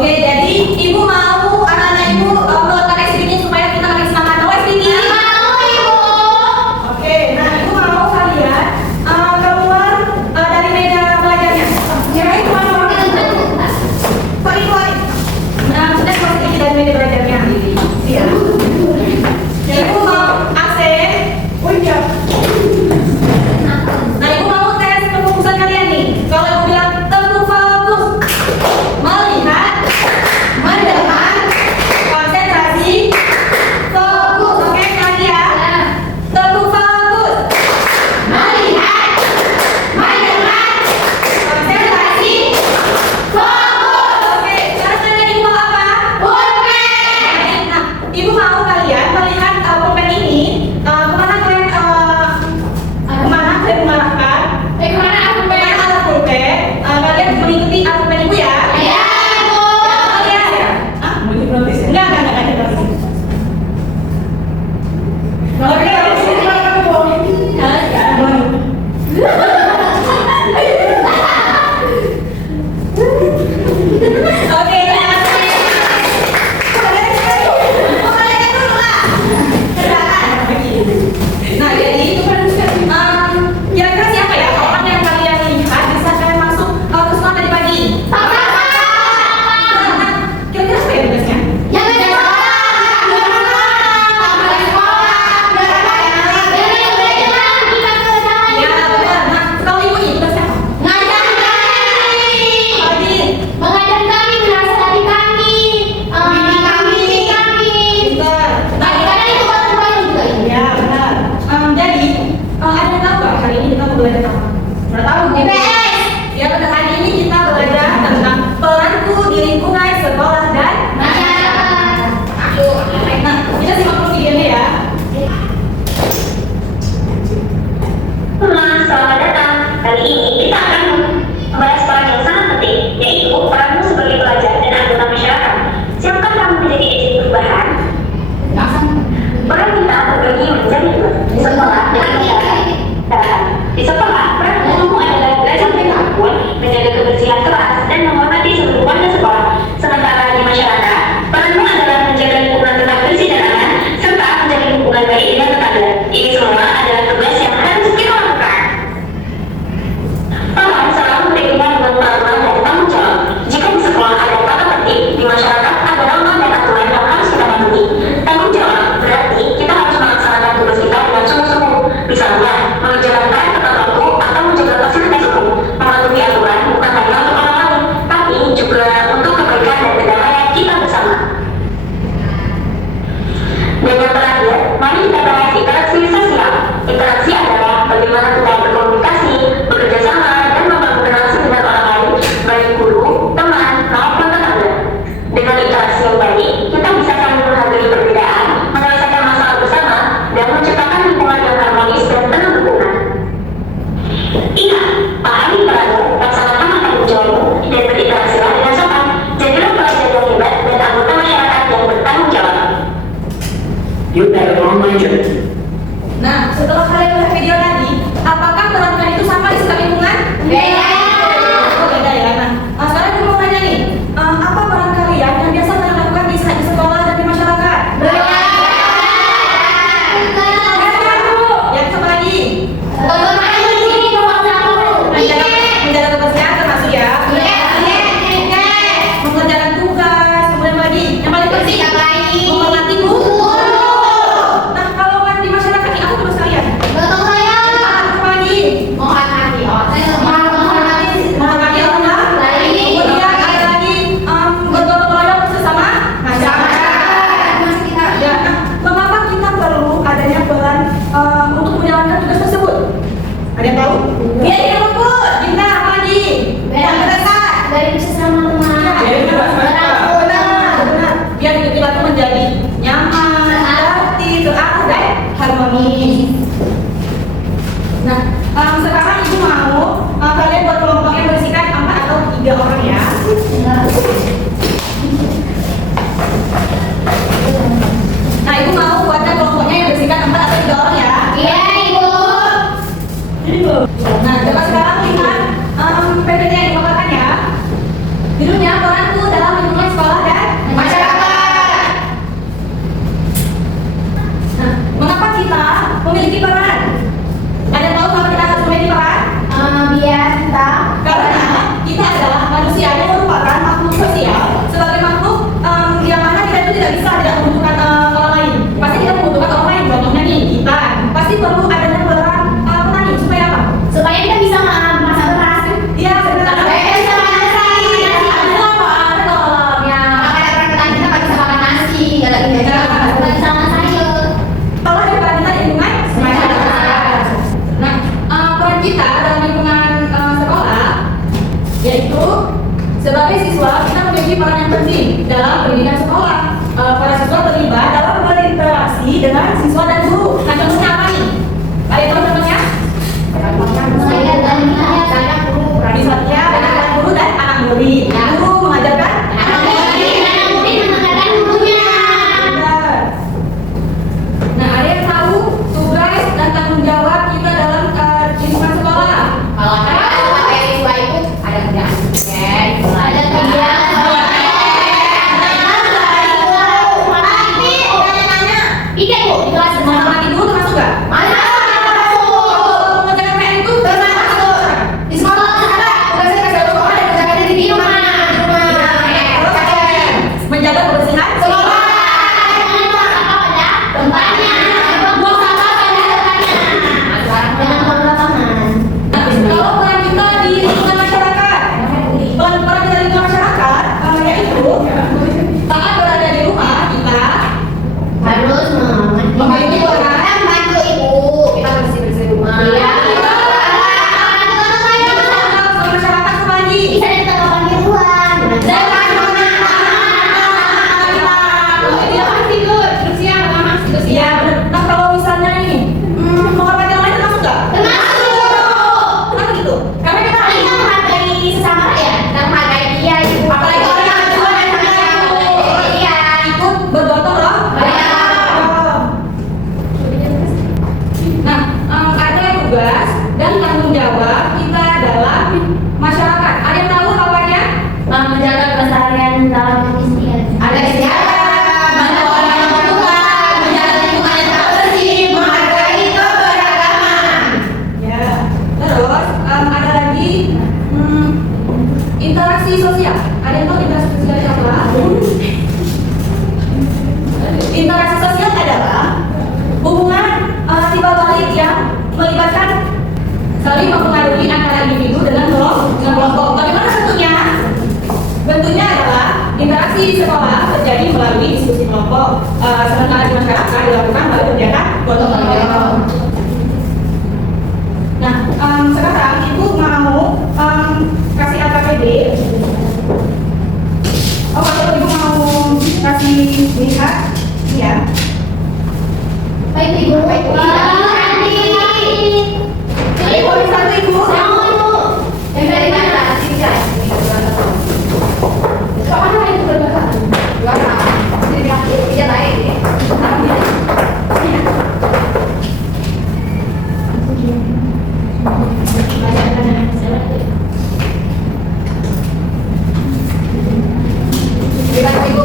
Oke, jadi ibu mau anak-anak ibu melakukan SPG supaya kita makin semangat. Mau SPG? Mau, Ibu. Oke, nah ibu mau kalian keluar dari meja belajarnya. Kirain keluar. Sorry. Nah, sudah keluar sedikit dari meja belajarnya. Iya. Ibu mau absen. Oh iya. Nah, ibu mau tes kefokusan kalian nih. Kalau ibu bilang tentu fokus, melihat, mendengar, peran yang penting dalam pendidikan sekolah. Para siswa terlibat dalam berinteraksi dengan siswa dan guru. Nah, contohnya apa nih? Ada yang tahu contohnya? Misalnya anak guru dan anak murid. Guru mengajarkan anak murid mengajarkan gurunya. Nah, ada yang tahu tugas dan tanggung jawab kita dalam lingkungan sekolah? Kalau sebagai siswa itu ada kerjaan, ada kerjaan. Iya Bu, di kelas Mati dulu termasuk nggak? Mengerjakan PR itu termasuk. di sekolah ada tugasnya kerja sekolah dan kerjaannya di rumah. Menjaga kebersihan Sekolah pada tempatnya, buang sampah pada tempatnya. Dengan pengalaman. Kalau peran kita di lingkungan masyarakat, peran kita di lingkungan masyarakat, yaitu saat berada di rumah kita Harus membantu orang, membantu ibu. Kita bersih-bersih rumah. iya, ke masyarakat lagi. Bisa kita kapan duluan. Iya, benar. Nah, kalau misalnya ini menghormati orang lain termasuk nggak? Kenapa gitu? Karena kita apalagi orang yang tua dan ikut bergotong royong. Nah, ada tugas dan tanggung jawab kita dalam masyarakat. Ada yang tahu apanya? Menjaga kelestarian dalam istiadat. Ada istiadat, bantu orang yang membutuhkan, menjaga lingkungan yang tetap bersih, menghargai keberagaman. Ya. Terus ada lagi interaksi sosial. Ada yang tahu interaksi sosial itu apa? Interaksi sosial adalah hubungan timbal balik yang melibatkan saling mempengaruhi antara individu dengan kelompok. Bagaimana bentuknya? Bentuknya adalah interaksi di sekolah terjadi melalui diskusi kelompok, sementara di masyarakat dilakukan melalui kegiatan gotong royong. Nah, sekarang ibu mau kasih AKPD. Oh, kalau ibu mau kasih lihat, ya. Baik ibu, baik ibu. Jadi boleh satu ibu. Yang dari mana? Apa itu berbahasa? Jadi kaki tidak baik. Terima ibu.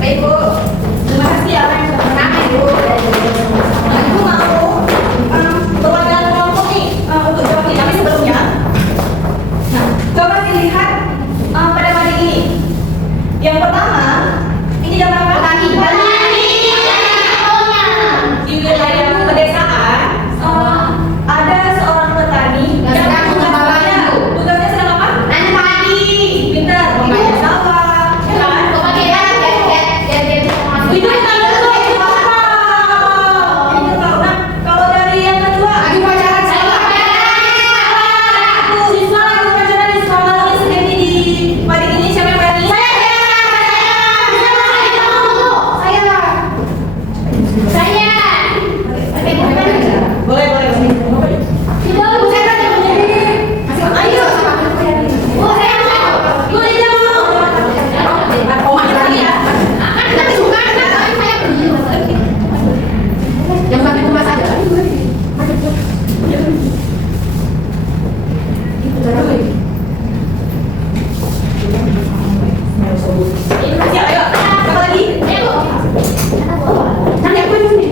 Ibu, terima kasih apa yang sudah pernah ibu. Nah, ibu mau perwakilan kelompok nih untuk jawab ini. Tapi sebelumnya, nah coba dilihat pada hari ini. Yang pertama, ini jam berapa? Di wilayah pedesaan ada seorang petani yang tugasnya sedang apa? Pintar, membangun sawah, kan? Itu yang kedua itu apa? Ini tahu. Nah, kalau dari yang kedua, siswa lagi upacara di sekolah lagi sendiri di pagi ini siapa yang berani? Boleh. Ayo. Ibu ini mau. Oh, mati lagi ya. Yang pakai emas aja. Ayo, apa lagi? Nanti aku ini.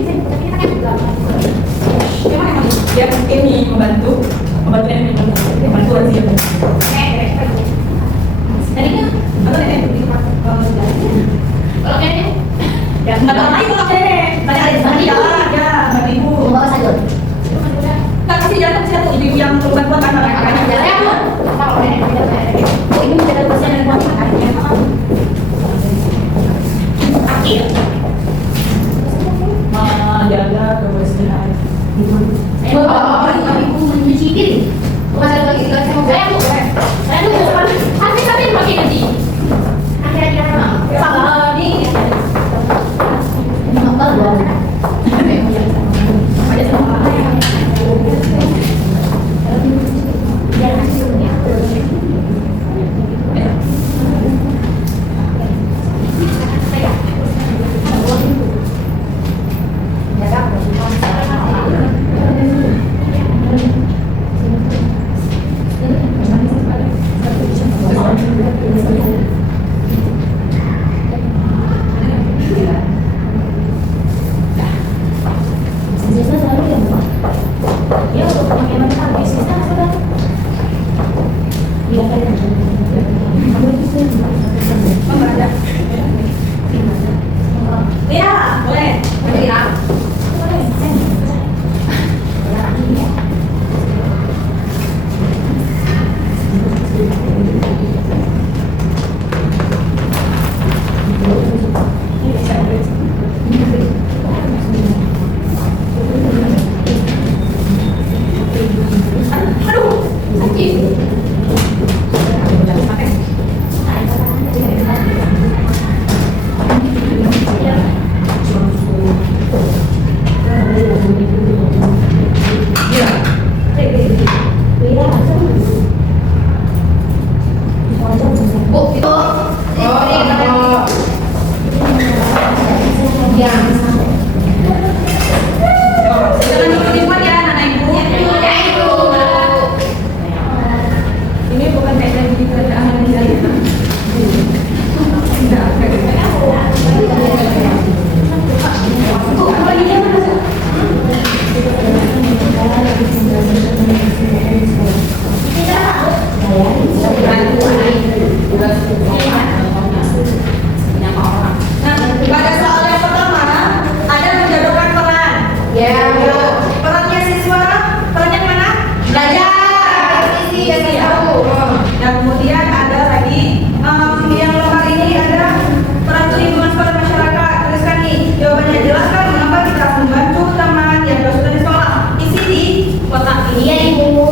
Dia ini membantu nenek membantu razia. Tadi kan atau nenek di rumah kalau nenek ya nggak tahu lagi kalau nenek tanya ada di jalan ya bantu ibu Bawa sayur. nggak kasih jalan kasih satu ibu yang bantuan anak-anak jalan Kalau nenek oh ini menjaga kebersihan dan buat makan. akhir menjaga kebersihan. Bapak ibu mencuci piring. Bukan saya bagi saya mau saya tuh. Saya tuh habis pakai gaji. Akhir-akhir Sama di apa dong? ada sama Biar nasi ya. ya boleh aduh sakit. Bu, itu yang Jangan dikit-dikit ya anak ibu. Ini bukan kayak dari kerjaan di sana. Tidak kayak Bu, apa ini yang mana? Nah, pada soal yang pertama ada menjodohkan peran. ya Bu. Perannya siswa, perannya mana? Belajar. Isi ya tahu. Dan kemudian ada lagi yang lembar ini ada peran lingkungan sekolah masyarakat. Tuliskan nih jawabannya. Jelaskan mengapa kita harus membantu teman yang kesulitan di sekolah. Isi di kotak ini. Iya Ibu.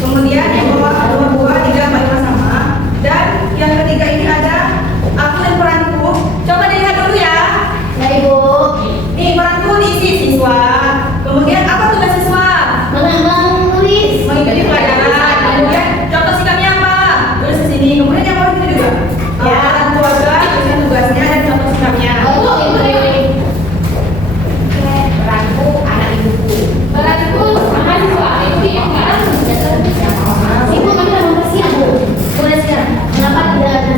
Kemudian yang bawah dua buah tiga balik sama. Dan yang ketiga ini ada aku dan peranku. Coba dilihat dulu ya. Ya Ibu. Nih peranku diisi siswa. Kemudian apa tugas siswa? Menulis. Mengikuti pelajaran. Kemudian contoh sikapnya apa? Tulis di sini. Kemudian yang bawah itu juga. Peran keluarga, tulisan tugasnya dan contoh sikapnya. Oh Ibu. Peranku anak ibuku. Peranku mahasiswa. Ibu yang enggak. Ibu mana mempersiap Bu? Boleh siap. Kenapa tidak ada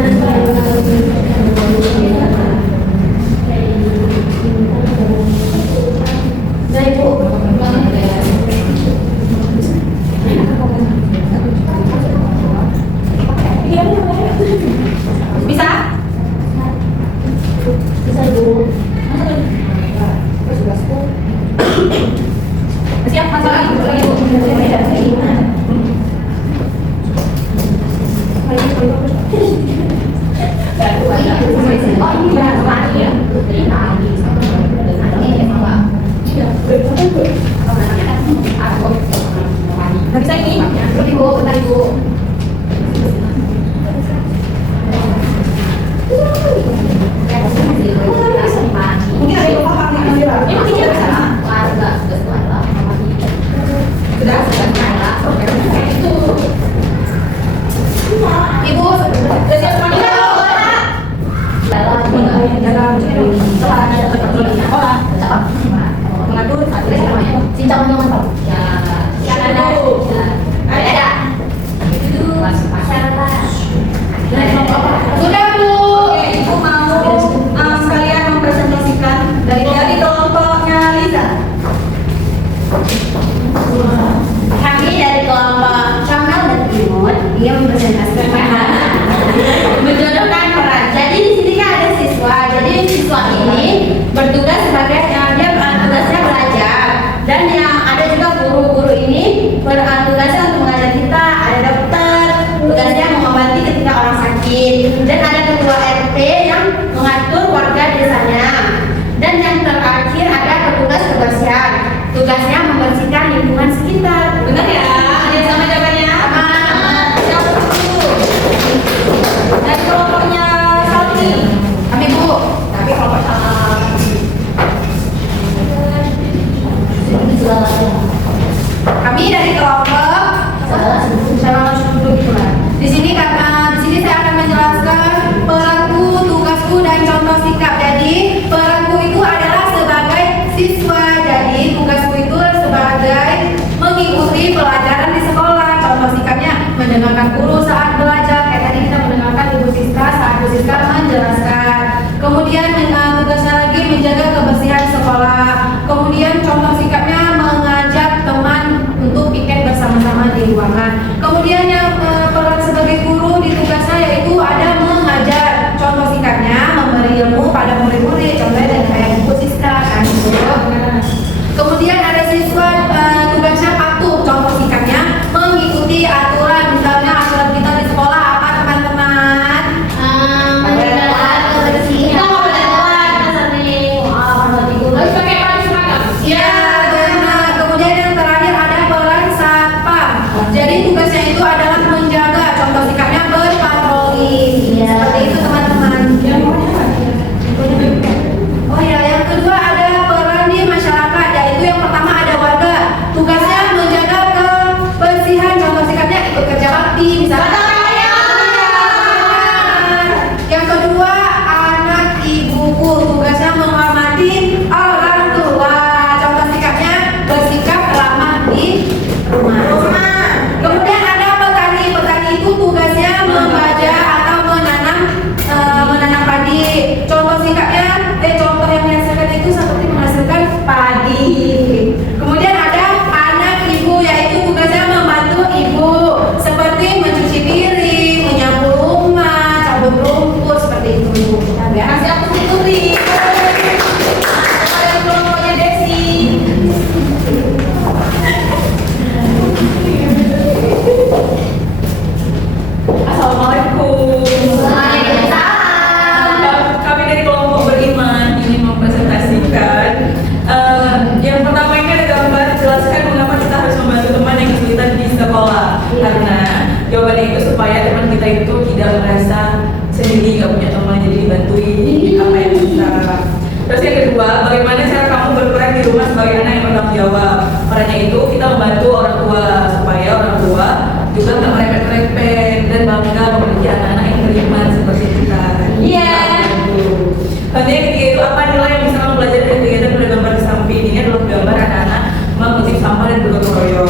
Nah Ibu. Bisa? Bisa Ibu. Siap masalah ibu. Nggak bisa ini? Ibu, bentar Ibu. Mungkin ada yang paham nih Amira. Ini tidak bisa. Sudah? Ibu, Sudah siap semuanya? Dalam sekolah mengatur cincang jangan tahu. ada. Ada. Itu masyarakat. Sudah Bu. Oke, ibu mau sekalian mempresentasikan dari kelompoknya Liza. menjodohkan peran. Jadi di sini kan ada siswa. Jadi siswa ini bertugas sebagai tugasnya belajar. Dan yang ada juga guru-guru ini tugasnya untuk mengajar kita. Ada dokter, tugasnya mengobati ketika orang sakit. Dan ada ketua RT yang mengatur warga desanya. Dan yang terakhir ada petugas kebersihan. Tugasnya membersihkan lingkungan sekitar. Benar ya? Ada yang sama jawabannya? Siapa dulu? Dari kelompoknya Salmi. Kami Bu. Tapi kelompok kami dari kelompok di sini saya akan menjelaskan peranku, tugasku dan contoh sikap. Jadi peranku itu adalah sebagai siswa. Jadi tugasku itu sebagai mengikuti pelajaran di sekolah. Contoh sikapnya mendengarkan guru saat belajar. Kayak tadi kita mendengarkan Ibu Siska saat Ibu Siska menjelaskan. Kemudian tugasnya lagi menjaga kebersihan sekolah. Kemudian contoh sikapnya mengajak teman untuk piket bersama-sama di ruangan. Kemudian yang peran sebagai guru di tugas saya yaitu ada mengajar. Contoh sikapnya memberi ilmu pada murid-murid. Contohnya dari kayak Ibu Siska kan. Kemudian ada siswa tugasnya patuh. Contoh sikapnya mengikuti aturan. Misalnya aturan kita di sekolah apa teman-teman? Menjaga kebersihan. Kita mau berdoa, kita sering Harus pakai baju seragam. ya benar. Kemudian yang terakhir ada peran satpam. Jadi tugasnya itu adalah menjaga. Contoh sikapnya berpatroli. Ya. Seperti itu teman-teman. Oh ya, yang kedua ada peran di masyarakat. Yaitu yang pertama ada warga. Tugasnya menjaga kebersihan. Contoh sikapnya ikut kerja bakti. Misalnya. Yang kedua anak ibuku. Tugasnya menghormati orang tua. Contoh sikapnya bersikap ramah di rumah. Kemudian ada petani. Petani itu tugasnya membaca atau menanam padi. Contoh sikapnya, contoh yang dihasilkan itu seperti menghasilkan padi. Kemudian ada anak ibu, yaitu tugasnya membantu ibu seperti mencuci piring, menyapu rumah, cabut rumput seperti itu ibu. Ya, kasih aku ikuti. Ada kelompoknya Desi. Assalamualaikum. Kami dari kelompok beriman ingin mempresentasikan. Yang pertama ini ada gambar jelaskan mengapa kita harus membantu teman yang kesulitan di sekolah. Karena jawabannya itu supaya teman kita itu tidak merasa sendiri, nggak punya teman, jadi dibantuin apa yang bisa. Terus yang kedua, bagaimana cara kamu berperan di rumah sebagai anak yang bertanggung jawab. Perannya itu kita membantu orang tua supaya orang tua juga nggak merepet-repet dan bangga memiliki anak-anak yang beriman seperti kita. Iya. Nanti yang ketiga itu apa nilai yang bisa kamu pelajari dari kegiatan pada gambar di samping ini adalah gambar anak-anak mengutip sampah dan bergotong royong.